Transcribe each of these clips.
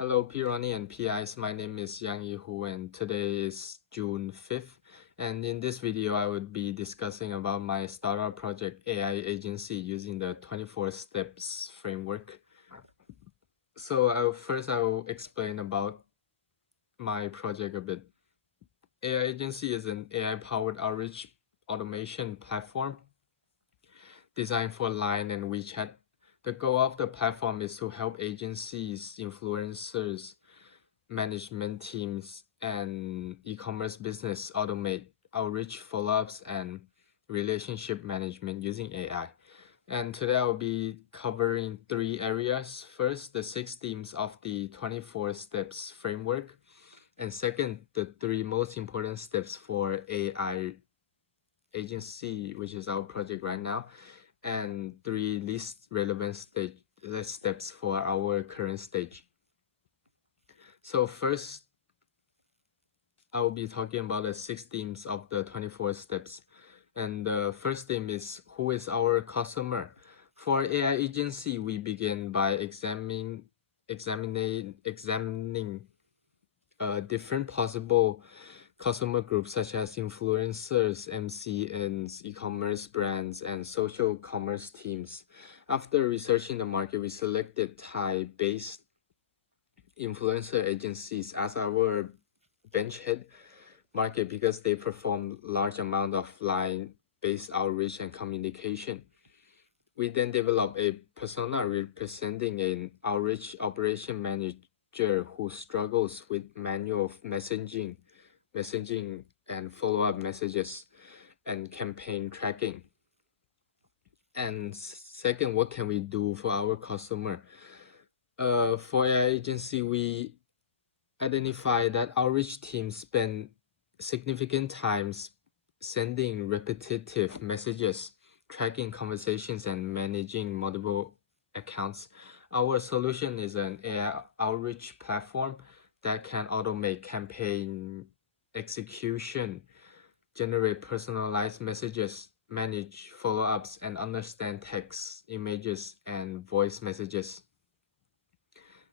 Hello, Pirani and PIs. My name is Yangyi Hu, and today is June 5th. And in this video, I would be discussing about my startup project AI agency using the 24 steps framework. So I will explain about my project a bit. AI agency is an AI-powered outreach automation platform designed for Line and WeChat. The goal of the platform is to help agencies, influencers, management teams, and e-commerce business automate outreach follow-ups and relationship management using AI. And today I'll be covering three areas. First, the 6 themes of the 24 steps framework. And second, the three most important steps for AI agency, which is our project right now. And three least relevant steps for our current stage. So first, I will be talking about the 6 themes of the 24 steps. And the first theme is who is our customer? For AI agency, we begin by examining different possible customer groups such as influencers, MCNs, e-commerce brands, and social commerce teams. After researching the market, we selected Thai-based influencer agencies as our benchhead market because they perform large amount of line-based outreach and communication. We then develop a persona representing an outreach operation manager who struggles with manual messaging and follow-up messages and campaign tracking. And second, what can we do for our customer? For our agency, we identify that outreach teams spend significant times sending repetitive messages, tracking conversations, and managing multiple accounts. Our solution is an AI outreach platform that can automate campaign execution, generate personalized messages, manage follow-ups, and understand text, images, and voice messages.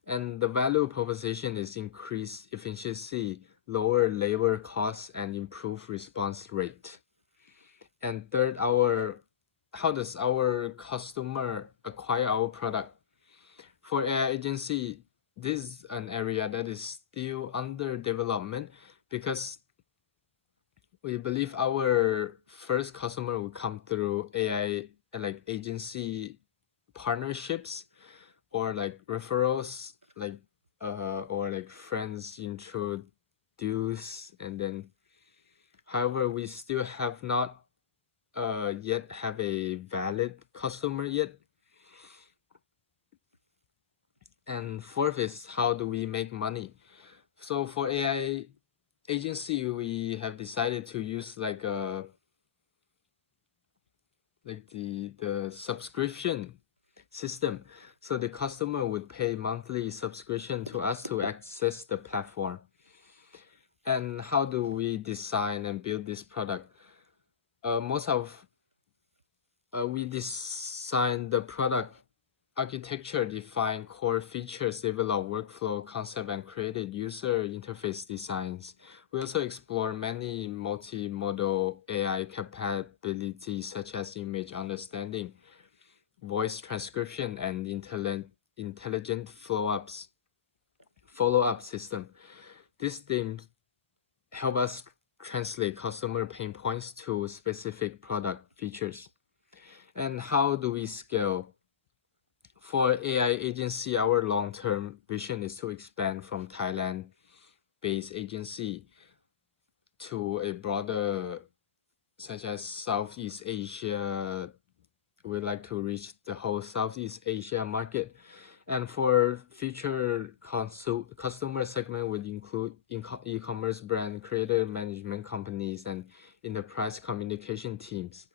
And the value proposition is increased efficiency, lower labor costs, and improved response rate. And third, how does our customer acquire our product? For AI agency, this is an area that is still under development because we believe our first customer will come through AI like agency partnerships or like referrals, or like friends introduce, and then however we still have not yet have a valid customer yet. And fourth is how do we make money? So for AI agency, we have decided to use the subscription system. So the customer would pay monthly subscription to us to access the platform. And how do we design and build this product? We design the product architecture, define core features, develop workflow concept, and created user interface designs. We also explore many multimodal AI capabilities such as image understanding, voice transcription, and intelligent follow-up system. These themes help us translate customer pain points to specific product features. And how do we scale? For AI agency, our long-term vision is to expand from Thailand-based agency to a broader, such as Southeast Asia. We'd like to reach the whole Southeast Asia market. And for future customer segment would include e-commerce brand, creator management companies, and enterprise communication teams.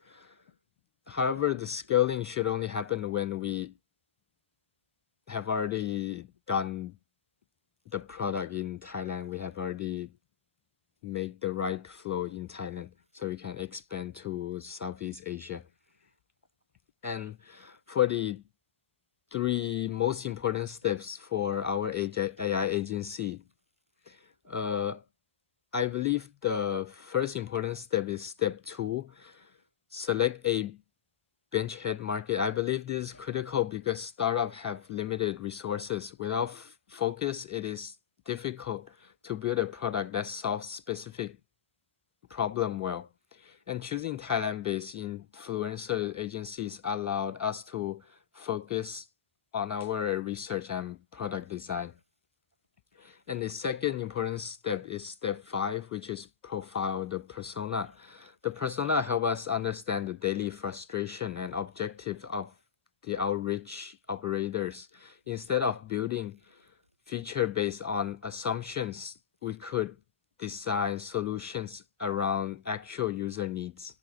However, the scaling should only happen when we have already done the product in Thailand. We have already made the right flow in Thailand, so we can expand to Southeast Asia. And for the three most important steps for our AI agency. Uh, I believe the first important step is step two, select a benchhead market. I believe this is critical because startups have limited resources. Without focus, it is difficult to build a product that solves specific problem well. And choosing Thailand-based influencer agencies allowed us to focus on our research and product design. And the second important step is step five, which is profile the persona. The persona help us understand the daily frustration and objectives of the outreach operators. Instead of building feature based on assumptions, we could design solutions around actual user needs.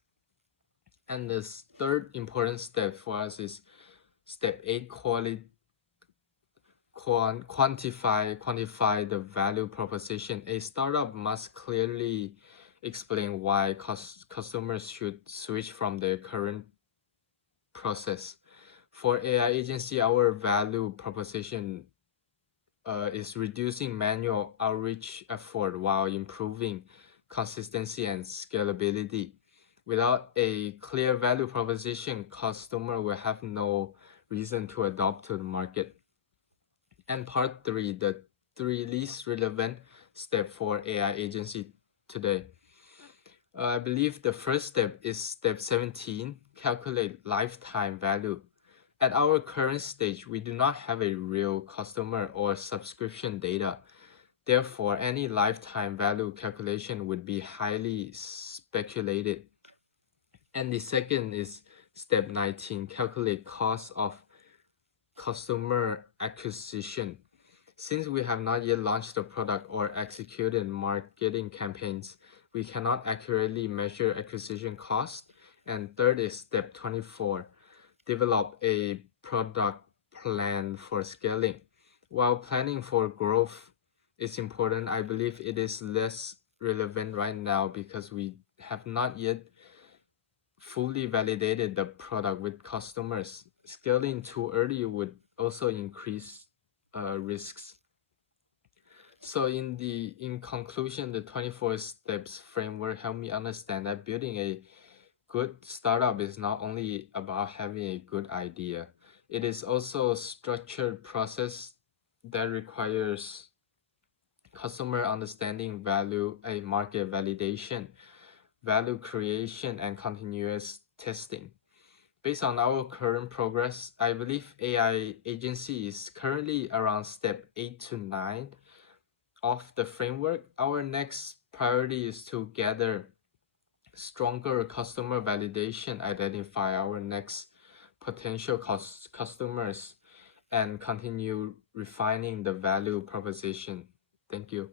And the third important step for us is step eight, quantify the value proposition. A startup must clearly explain why customers should switch from their current process. For AI agency, our value proposition is reducing manual outreach effort while improving consistency and scalability. Without a clear value proposition, customer will have no reason to adopt to the market. And part three, the three least relevant step for AI agency today. I believe the first step is step 17, calculate lifetime value. At our current stage, we do not have a real customer or subscription data. Therefore, any lifetime value calculation would be highly speculated. And the second is step 19, calculate cost of customer acquisition. Since we have not yet launched the product or executed marketing campaigns, we cannot accurately measure acquisition cost. And third is step 24, develop a product plan for scaling. While planning for growth is important, I believe it is less relevant right now because we have not yet fully validated the product with customers. Scaling too early would also increase risks. So in conclusion, the 24 steps framework helped me understand that building a good startup is not only about having a good idea. It is also a structured process that requires customer understanding, value, a market validation, value creation, and continuous testing. Based on our current progress, I believe AI agency is currently around step 8 to 9 of the framework. Our next priority is to gather stronger customer validation, identify our next potential customers, and continue refining the value proposition. Thank you.